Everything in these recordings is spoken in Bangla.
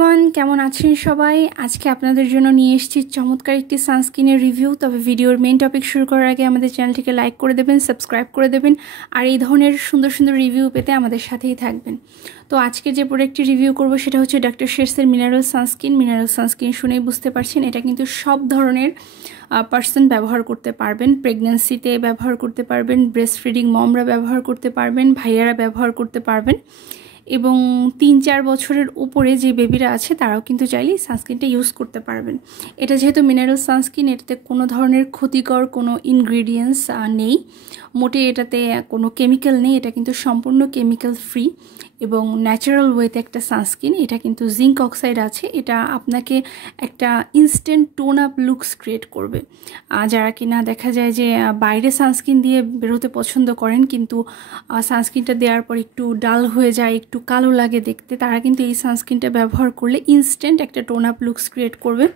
এভরিওয়ান, কেমন আছেন সবাই? আজকে আপনাদের জন্য নিয়ে এসেছি চমৎকার একটি সানস্ক্রিনের রিভিউ। তবে ভিডিওর মেইন টপিক শুরু করার আগে আমাদের চ্যানেলটিকে লাইক করে দেবেন, সাবস্ক্রাইব করে দেবেন, আর এই ধরনের সুন্দর সুন্দর রিভিউ পেতে আমাদের সাথেই থাকবেন। তো আজকে যে প্রোডাক্টটি রিভিউ করব সেটা হচ্ছে ডক্টর শেরসের মিনারেল সানস্ক্রিন। মিনারেল সানস্ক্রিন শুনেই বুঝতে পারছেন এটা কিন্তু সব ধরনের পার্সন ব্যবহার করতে পারবেন। প্রেগন্যান্সিতে ব্যবহার করতে পারবেন, ব্রেস্ট ফিডিং মমরা ব্যবহার করতে পারবেন, ভাইয়ারা ব্যবহার করতে পারবেন, এবং 3-4 বছরের উপরে যে বেবিরা আছে তারাও কিন্তু চাইলে সানস্ক্রিনটা ইউজ করতে পারবেন। এটা যেহেতু মিনারেল সানস্ক্রিন, এটাতে কোনো ধরনের ক্ষতিকর কোনো ইনগ্রিডিয়েন্টস নেই, মোটে এটাতে কোনো কেমিক্যাল নেই। এটা কিন্তু সম্পূর্ণ কেমিক্যাল ফ্রি এবং ন্যাচারাল ওয়েতে একটা সানস্ক্রিন। এটা কিন্তু জিঙ্ক অক্সাইড আছে, এটা আপনাকে একটা instant tone up looks create করবে। যারা কিনা দেখা যায় যে বাইরে সানস্ক্রিন দিয়ে বেরোতে পছন্দ করেন কিন্তু সানস্ক্রিনটা দেওয়ার পর একটু ডাল হয়ে যায়, একটু কালো লাগে দেখতে, তারা কিন্তু এই সানস্ক্রিনটা ব্যবহার করলে ইনস্ট্যান্ট একটা টোন আপ লুকস ক্রিয়েট করবে।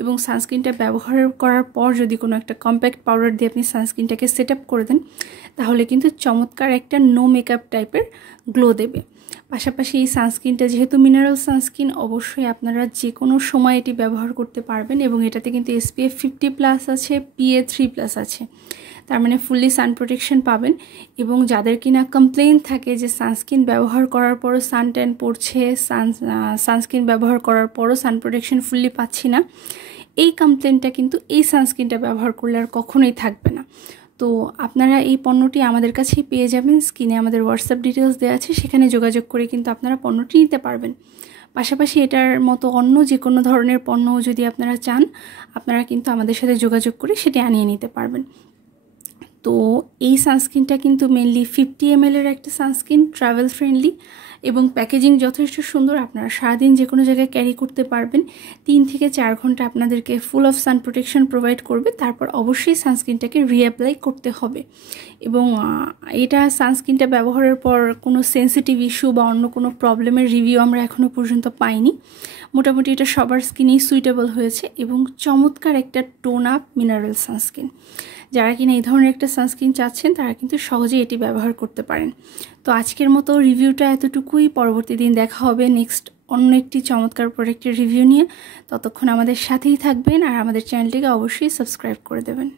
এবং সানস্ক্রিনটা ব্যবহার করার পর যদি কোনো একটা কম্প্যাক্ট পাউডার দিয়ে আপনি সানস্ক্রিনটাকে সেট আপ করে দেন তাহলে কিন্তু চমৎকার একটা নো মেকআপ টাইপের গ্লো দেবে। পাশাপাশি এই সানস্ক্রিনটা যেহেতু মিনারেল সানস্ক্রিন, অবশ্যই আপনারা যে কোনো সময় এটি ব্যবহার করতে পারবেন। এবং এটাতে কিন্তু SPF 50+ আছে, PA 3+ আছে, তার মানে ফুললি সান প্রোটেকশন পাবেন। এবং যাদের কিনা কমপ্লেইন থাকে যে সানস্ক্রিন ব্যবহার করার পরও সান ট্যান পড়ছে, সানস্ক্রিন ব্যবহার করার পরও সান প্রোটেকশন ফুললি পাচ্ছি না, এই কমপ্লেইনটা কিন্তু এই সানস্ক্রিনটা ব্যবহার করলে আর কখনোই থাকবে না। তো আপনারা এই পণ্যটি আমাদের কাছেই পেয়ে যাবেন। স্ক্রিনে আমাদের হোয়াটসঅ্যাপ ডিটেলস দেওয়া আছে, সেখানে যোগাযোগ করে কিন্তু আপনারা পণ্যটি নিতে পারবেন। পাশাপাশি এটার মতো অন্য যে কোনো ধরনের পণ্য যদি আপনারা চান, আপনারা কিন্তু আমাদের সাথে যোগাযোগ করে সেটি আনিয়ে নিতে পারবেন। তো এই সানস্ক্রিনটা কিন্তু মেনলি 50 ml এর একটা সানস্ক্রিন, ট্রাভেল ফ্রেন্ডলি, এবং প্যাকেজিং যথেষ্ট সুন্দর। আপনারা সারাদিন যে কোনো জায়গায় ক্যারি করতে পারবেন। 3 থেকে 4 ঘন্টা আপনাদেরকে full of San protection provide করবে, তারপর অবশ্যই সানস্ক্রিনটাকে রিঅ্যাপ্লাই করতে হবে। এবং এটা সানস্ক্রিনটা ব্যবহারের পর কোনো সেন্সিটিভ ইস্যু বা অন্য কোনো প্রবলেমের রিভিউ আমরা এখনও পর্যন্ত পাইনি। মোটামুটি এটা সবার স্কিনেই সুইটেবল হয়েছে এবং চমৎকার একটা টোন আপ মিনারেল সানস্ক্রিন। যারা কিনা এই ধরনের একটা সানস্ক্রিন চাচ্ছেন তারা কিন্তু সহজেই এটি ব্যবহার করতে পারেন। তো আজকের মতো রিভিউটা এতটুকুই। পরবর্তী দিন দেখা হবে নেক্সট অন্য একটি চমৎকার প্রোডাক্টের রিভিউ নিয়ে। ততক্ষণ আমাদের সাথেই থাকবেন আর আমাদের চ্যানেলটিকে অবশ্যই সাবস্ক্রাইব করে দেবেন।